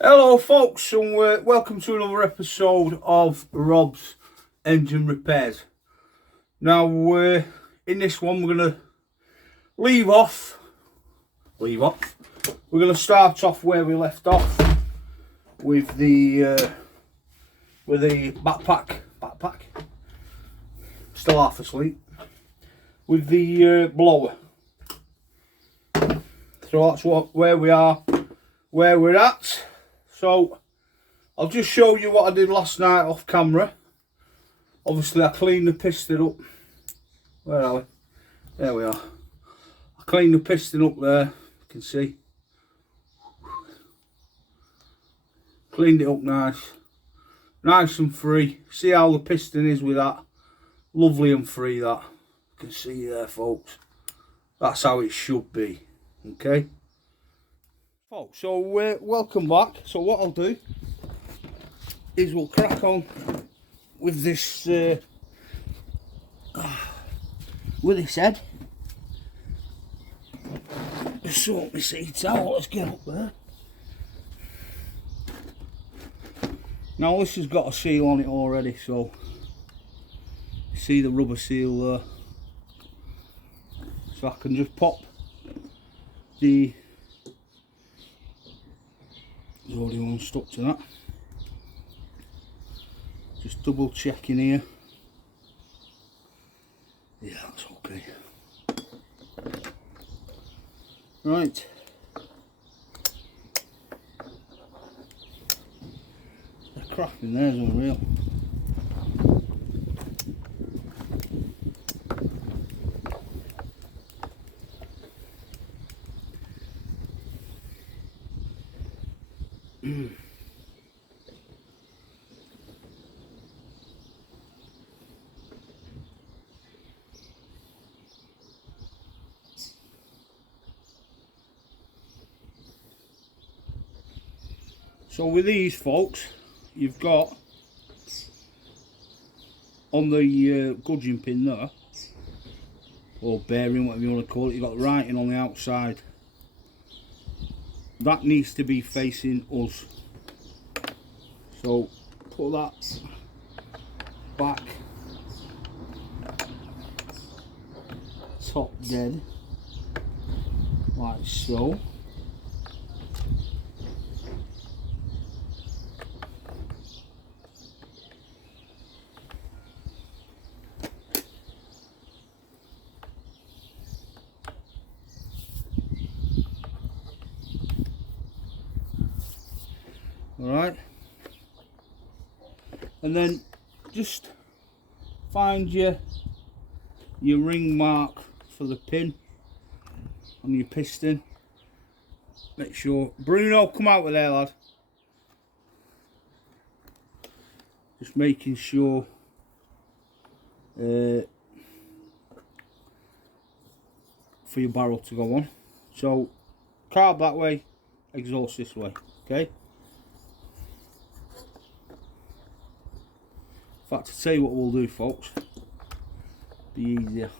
Hello folks, and welcome to another episode of Rob's Engine Repairs. Now in this one we're going to leave off. We're going to start off where we left off with the backpack, still half asleep, with the blower. So that's where we are, where we're at. So I'll just show you what I did last night off camera. Obviously I cleaned the piston up. Where are we? There we are. I cleaned the piston up there, you can see. Cleaned it up nice and free. See how the piston is with that? Lovely and free, that. You can see there folks. That's how it should be. Okay. Folks, so welcome back. So what I'll do is we'll crack on with this head. Just sort my seats out. Let's get up there. Now this has got a seal on it already, so see the rubber seal there. So I can just pop the there's already one stuck to that. Just double checking here. Yeah, that's okay. Right. The crap in there is unreal. So with these folks, you've got on the gudgeon pin there, or bearing, whatever you want to call it, you've got the writing on the outside. That needs to be facing us. So put that back top dead, like so. Alright, and then just find your ring mark for the pin on your piston. Make sure, Bruno, come out with there, lad. Just making sure for your barrel to go on. So carb that way, exhaust this way, okay? In fact, to tell you what we'll do, folks, be easier.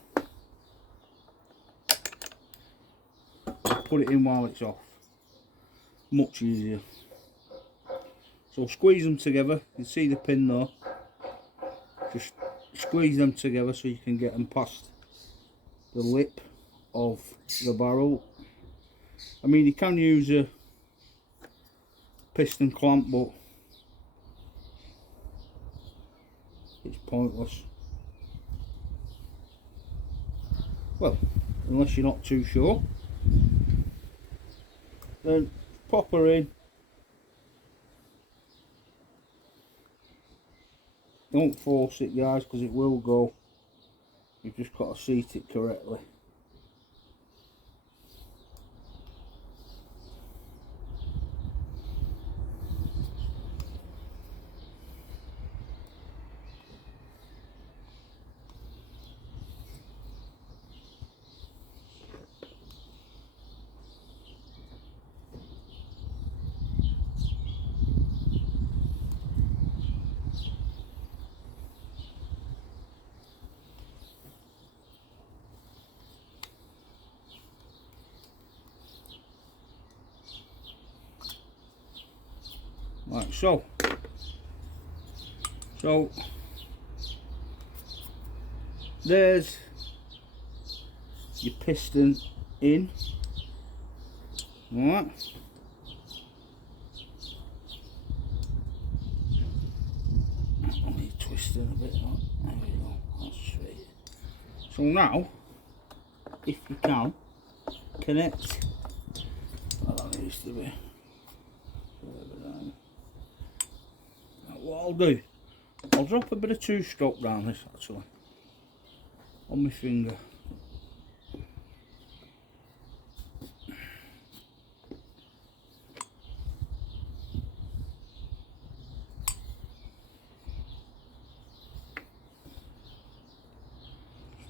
Put it in while it's off. Much easier. So squeeze them together. You can see the pin there. Just squeeze them together so you can get them past the lip of the barrel. I mean, you can use a piston clamp, but it's pointless. Well, unless you're not too sure. Then pop her in. Don't force it, guys, because it will go. You've just got to seat it correctly. like so. So there's your piston in. Alright. I need twisting a bit. There we go. That's straight. So now, if you can, connect. Well, that needs to be further down. Now what I'll do, I'll drop a bit of 2-stroke down this actually, on my finger.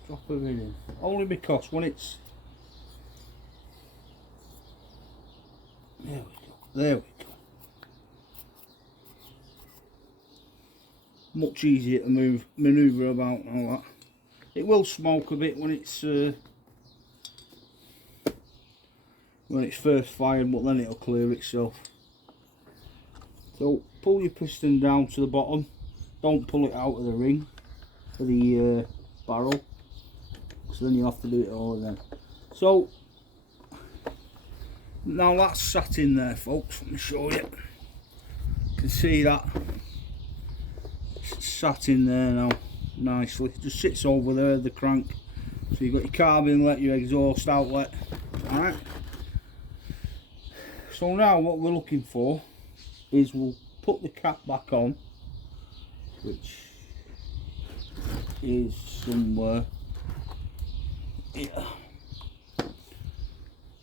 Drop a bit in, only because when it's, there we go, much easier to manoeuvre about and all that. It will smoke a bit when it's first fired, but then it'll clear itself. So pull your piston down to the bottom, don't pull it out of the ring for the barrel, so then you have to do it all again. So now that's sat in there, folks. Let me show you. You can see that it's sat in there now nicely. It just sits over there, the crank. So you've got your carb inlet, your exhaust outlet. Alright. So now what we're looking for is we'll put the cap back on, which is somewhere here.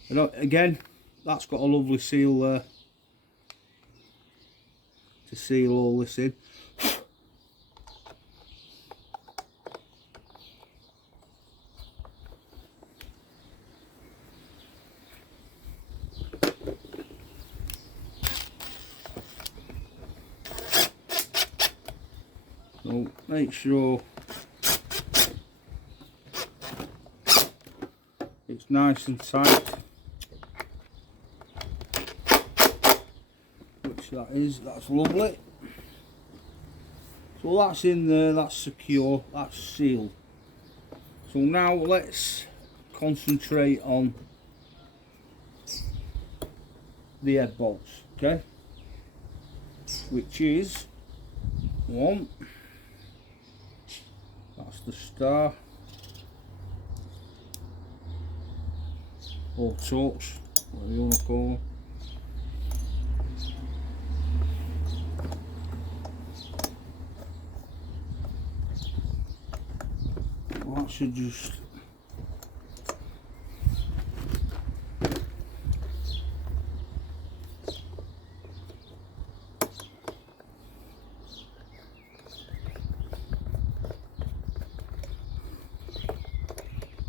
Again, that's got a lovely seal there to seal all this in. So make sure it's nice and tight, which that is. That's lovely. So that's in there, that's secure, that's sealed. So now let's concentrate on the head bolts, okay, which is one. That's the star, or torch, whatever you want to call them. Well, that should just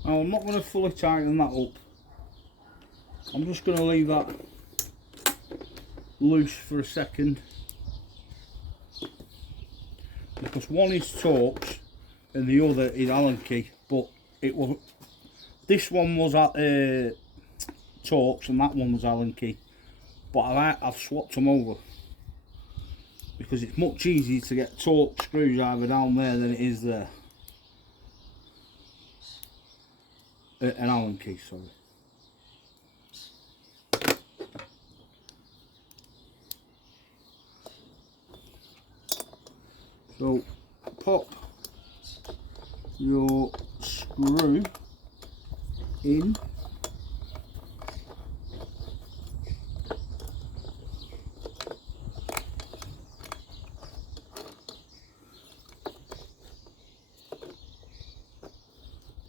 now, I'm not going to fully tighten that up. I'm just going to leave that loose for a second, because one is torch and the other is Allen key. But it was, this one was torch and that one was Allen key. But I've swapped them over because it's much easier to get torque screwdriver down there than it is there. An Allen key, sorry. So pop your screw in,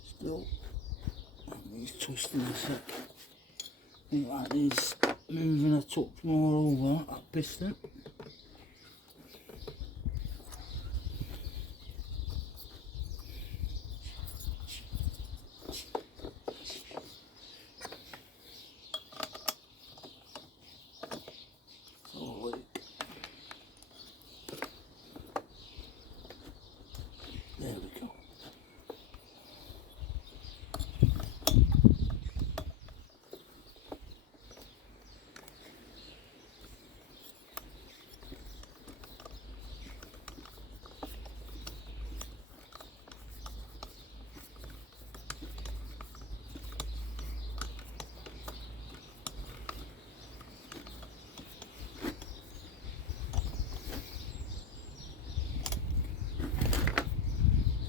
still needs twisting a sec. I think that is moving a touch more over that piston. There we go.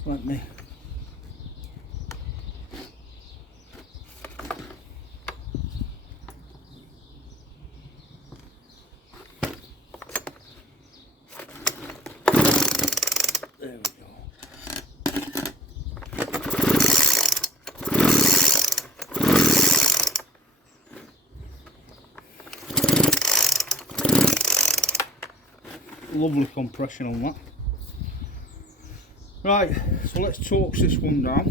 Let me there we go. Lovely compression on that. Right, so let's torque this one down.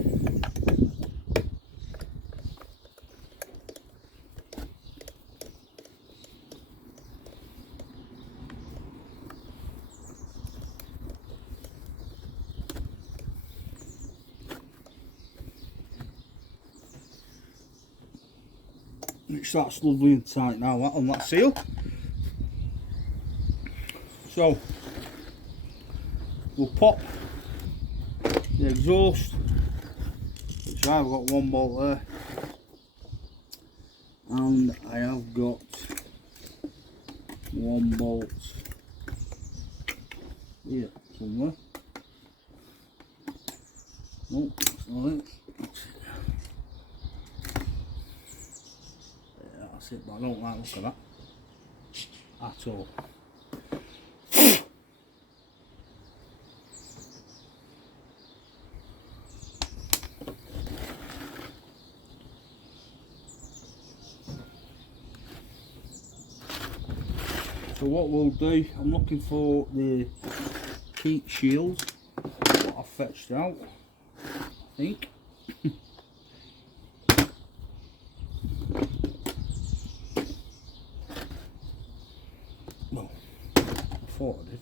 Which that's lovely and tight now, that on that seal. So we'll pop the exhaust, which I've got one bolt there, and I have got one bolt here somewhere. No, that's not it. Yeah, that's it, but I don't like the look of that at all. So what we'll do, I'm looking for the heat shield, what I fetched out, I think. Well, I thought I did.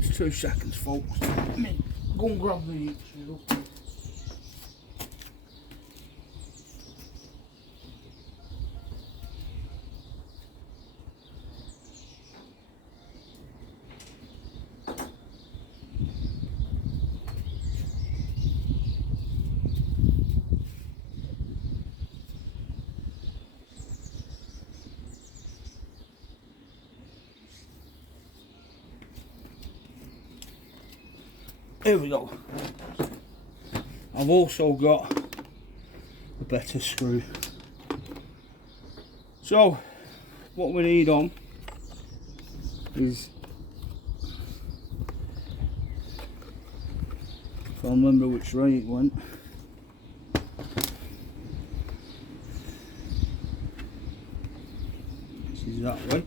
It's 2 seconds, folks. Let me go and grab the heat shield. Here we go. I've also got a better screw. So what we need on is, if I remember which way it went, this is that way.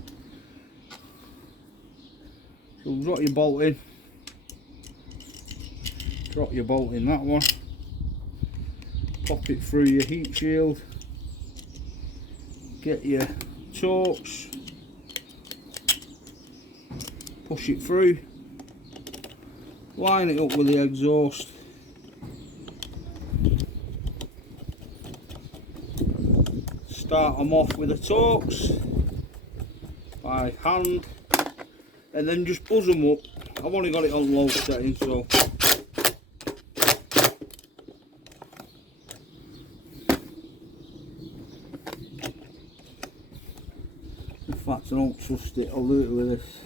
So we've got your bolt in. Drop your bolt in that one, pop it through your heat shield, get your torques, push it through, line it up with the exhaust, start them off with the torques by hand, and then just buzz them up. I've only got it on low setting, so in fact I don't trust it, I'll do it with this.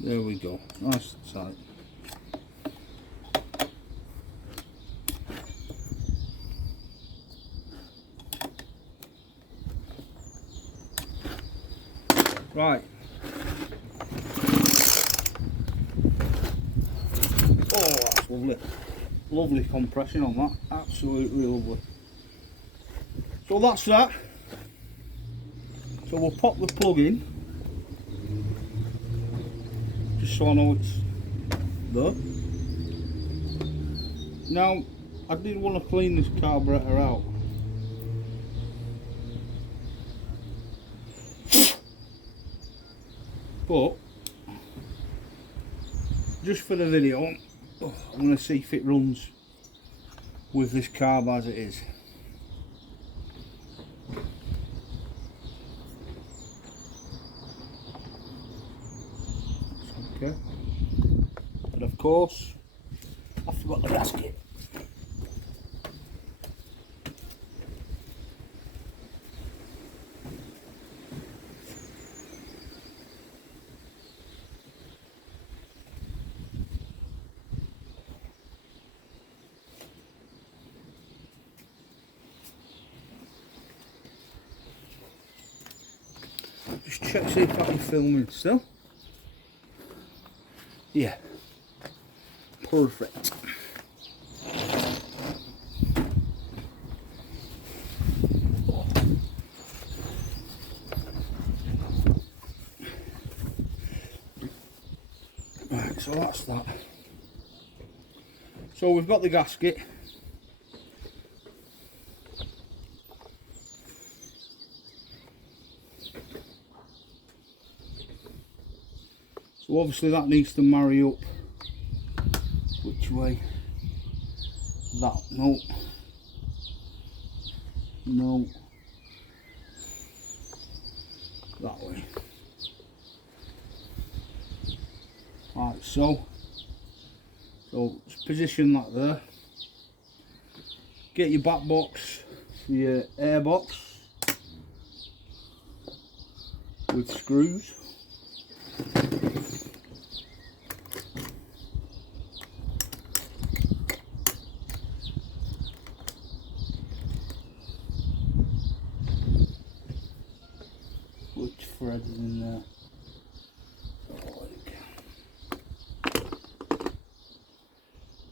There we go, nice and tight. Right. Oh, that's lovely. Lovely compression on that. Absolutely lovely. So that's that. So we'll pop the plug in. Just so I know it's there. Now, I did want to clean this carburetor out. But just for the video, I'm going to see if it runs with this carb as it is. Okay. And of course, I forgot the gasket. Just check, see if I can film it still. Yeah, perfect. Right, so that's that. So we've got the gasket. So obviously that needs to marry up. Which way? That, no. No. That way. Right, so just position that there. Get your back box for your air box with screws. Which thread is in there?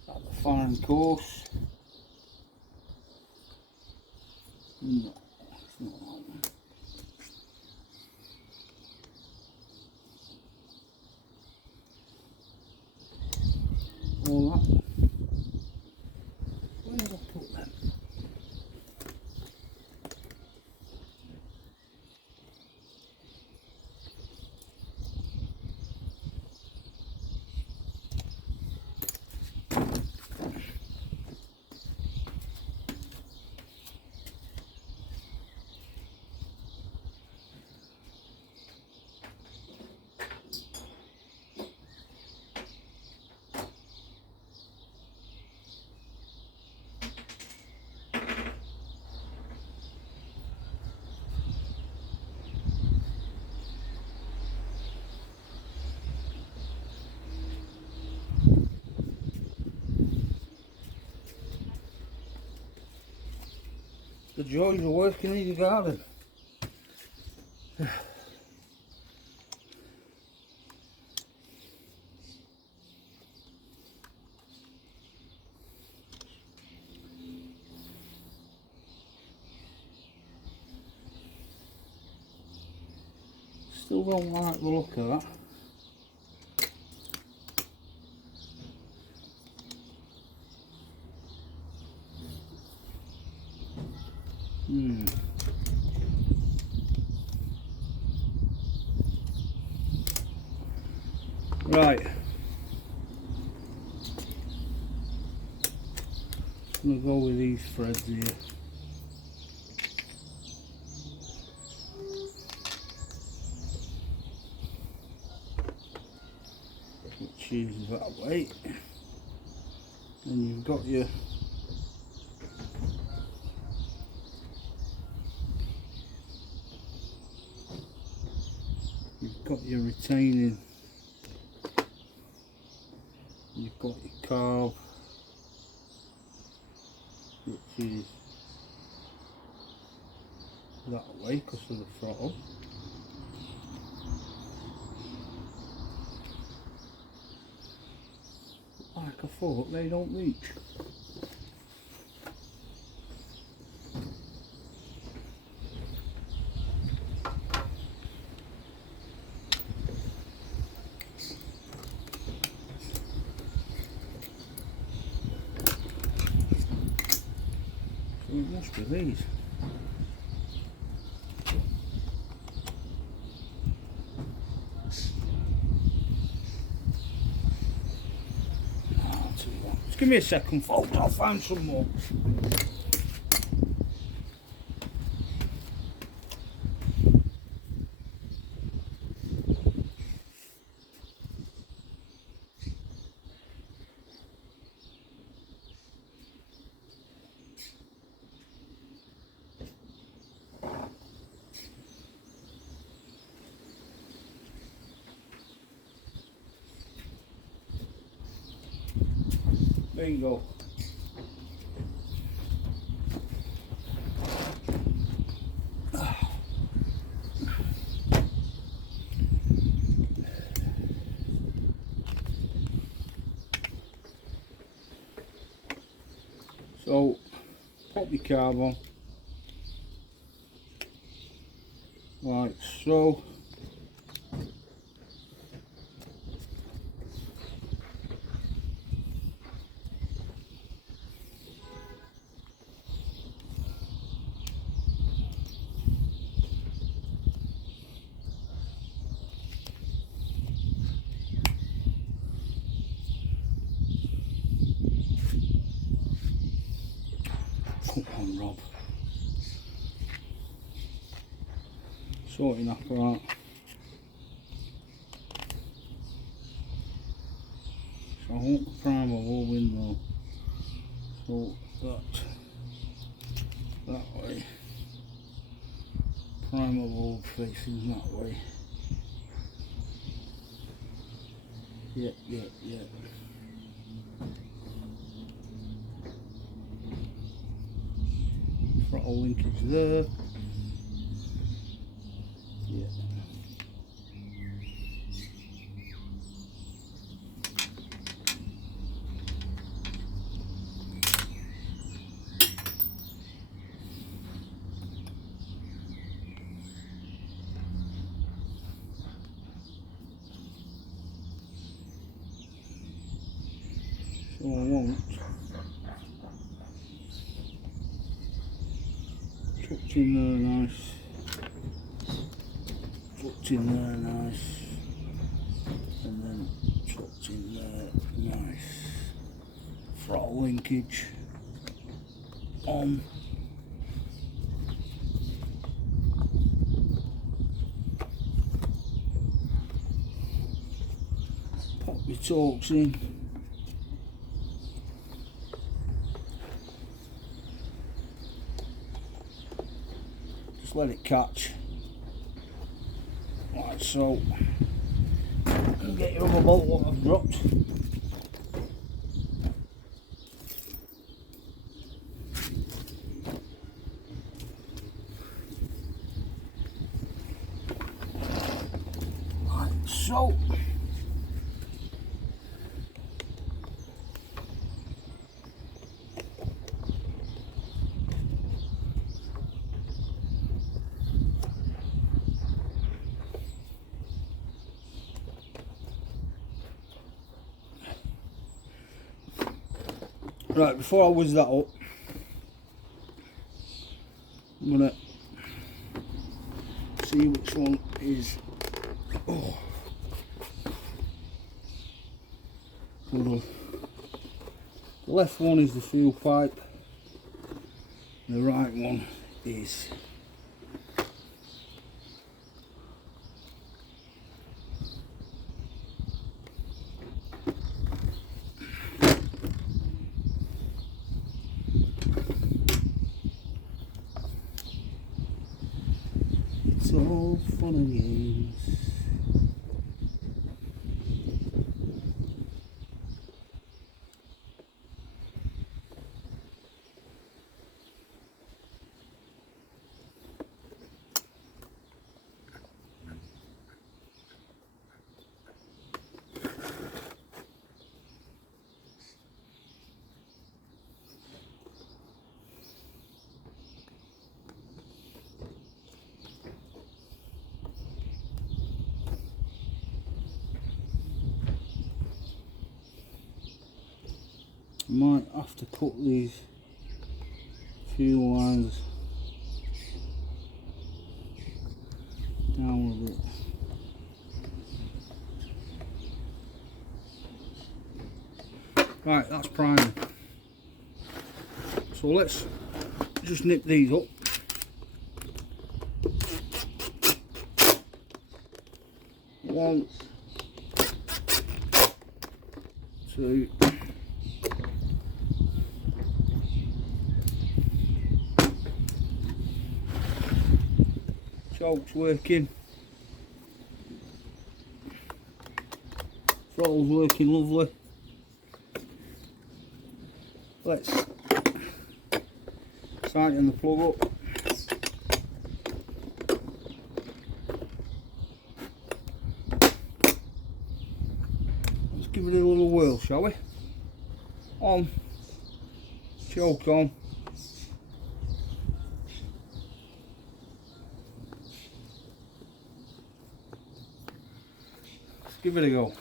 At the fan course. No, it's not that one. All that. Where did I put them? The joys of working in your garden. Still don't like the look of that. Right. I'm going to go with these threads here. Which is that way. And you've got your retaining, you've got your carb, which is that way because of the throttle. Like I thought, they don't reach. So it must be these. Just give me a second, folks, I'll find some more. Bingo. So, pop your carb on, like so. Come on, Rob. Sorting apparat. So I want the primer all window. So that way. Primer bulb facing that way. Yeah. Throttle linkage there. Yeah. So I want tucked in there nice, tucked in there nice, and then tucked in there nice. Throttle linkage on. Pop your torques in. Just let it catch, like so, and get your other bolt what I've dropped. Like so. Right, before I whiz that up, I'm gonna see which one is. Oh, the left one is the fuel pipe, the right one is it's all fun and games. Might have to cut these fuel lines down a bit. Right, that's priming. So let's just nip these up. One, two, choke's working, throttle's working lovely. let's tighten the plug up. Let's give it a little whirl, shall we? On, choke on. Let's give it a go.